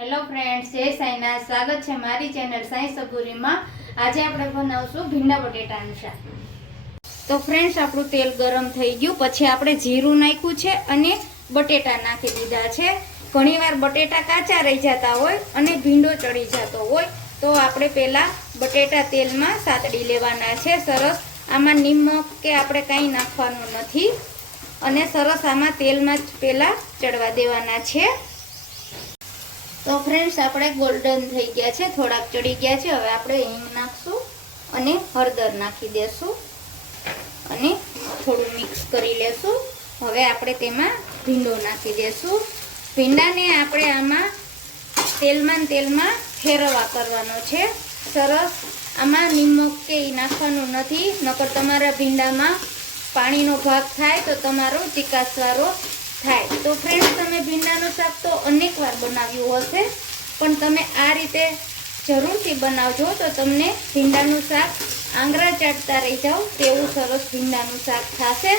Hello friends, જય સાંઈનાથ. સ્વાગત છે મારી ચેનલ સાંઈ સબુરીમાં. આજે આપણે બનાવશું ભીંડા બટેટાનું શાક. તો ફ્રેન્ડ્સ, આપણું તેલ ગરમ થઈ ગયું. પછી આપણે જીરું નાખ્યું છે અને બટેટા નાખી દીધા છે. ઘણીવાર બટેટા કાચા રહી જતા હોય અને ભીંડો ચડી જતો હોય, તો આપણે પહેલાં બટેટા તેલમાં સાતડી લેવાના છે. સરસ આમાં નિમક કે આપણે કાંઈ નાખવાનું નથી અને સરસ આમાં તેલમાં જ પહેલાં ચડવા દેવાના છે. તો ફ્રેન્ડ્સ, આપણે ગોલ્ડન થઈ ગયા છે, થોડાક ચડી ગયા છે. હવે આપણે હિંગ નાખશું અને હળદર નાખી દેશું અને થોડું મિક્સ કરી લેશું. હવે આપણે તેમાં ભીંડો નાખી દેશું. ભીંડાને આપણે આમાં તેલમાં ફેરવવા કરવાનો છે. સરસ આમાં નિમક કે એ નાખવાનું નથી, નકર તમારા ભીંડામાં પાણીનો ભાગ થાય તો તમારો ચીકાસવાળો થાય. તો ફ્રેન્ડ્સ, તમે ભીંડાનું શાક તો અનેક વાર બનાવ્યું હશે, પણ તમે આ રીતે જરૂરથી બનાવજો તો તમને ભીંડાનું શાક આંગળા ચાટતા રહી જાઓ તેવું સરસ ભીંડાનું શાક થશે.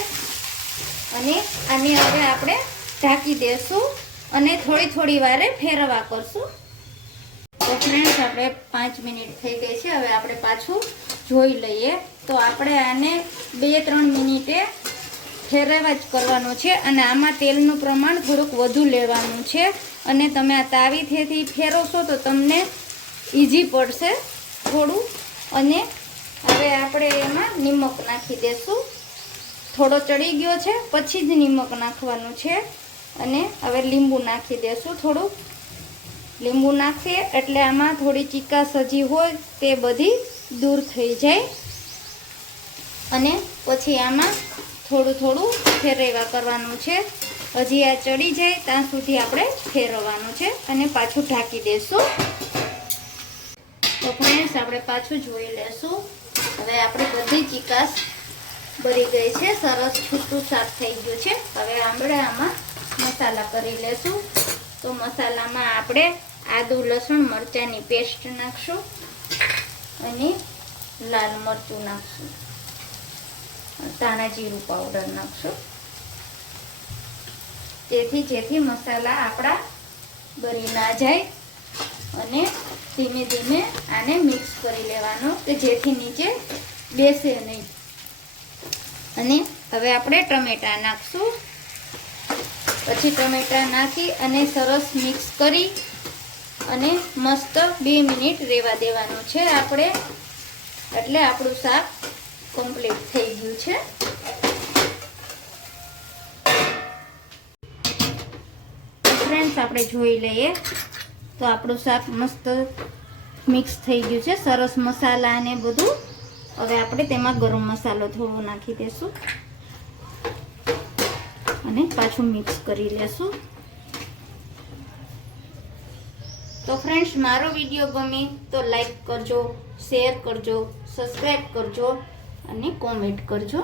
અને આને હવે આપણે ઢાંકી દેશું અને થોડી વારે ફેરવા કરશું. તો ફ્રેન્ડ્સ, આપણે 5 મિનિટ થઈ ગઈ છે. હવે આપણે પાછું જોઈ લઈએ. તો આપણે આને 2-3 મિનિટે ફેરવવા જ કરવાનું છે અને આમાં તેલનું પ્રમાણ થોડુંક વધુ લેવાનું છે. અને તમે આ તાવીથી ફેરવશો તો તમને ઈઝી પડશે થોડું. અને હવે આપણે એમાં નિમક નાખી દેશું. થોડો ચડી ગયો છે પછી જ નિમક નાખવાનું છે. અને હવે લીંબુ નાખી દેશું. થોડુંક લીંબુ નાખીએ એટલે આમાં થોડી ચીકાશ હજી હોય તે બધી દૂર થઈ જાય. અને પછી આમાં થોડું ફેરવવા કરવાનું છે. હજી આ ચડી જાય ત્યાં સુધી આપણે ફેરવવાનું છે અને પાછું ઢાંકી દેશું. તો ફ્રેન્ડ્સ, આપણે પાછું જોઈ લેશું. હવે આપણી બધી ચીકાશ બળી ગઈ છે, સરસ છૂટું શાક થઈ ગયું છે. હવે આપણે આમાં મસાલા કરી લેશું. તો મસાલામાં આપણે આદુ લસણ મરચાંની પેસ્ટ નાખશું અને લાલ મરચું નાખશું, ધાણા જીરું પાવડર નાખશું, જેથી મસાલા આપણા બળી ના જાય. અને ધીમે ધીમે આને મિક્સ કરી લેવાનું કે જેથી નીચે બેસે નહીં. અને હવે આપણે ટમેટા નાખશું. પછી ટમેટા નાખી અને સરસ મિક્સ કરી અને મસ્ત 2 મિનિટ રહેવા દેવાનું છે આપણે. એટલે આપણું શાક કમ્પ્લીટ થઈ ગયું છે. ફ્રેન્ડ્સ, આપણે જોઈ લઈએ તો આપણું શાક મસ્ત મિક્સ થઈ ગયું છે, સરસ મસાલા અને બધું. હવે આપણે તેમાં ગરમ મસાલો થોડો નાખી દેશું અને પાછું મિક્સ કરી લેશું. તો ફ્રેન્ડ્સ, મારો વિડીયો ગમે તો લાઈક કરજો, શેર કરજો, સબસ્ક્રાઈબ કરજો અને કોમેન્ટ કરજો.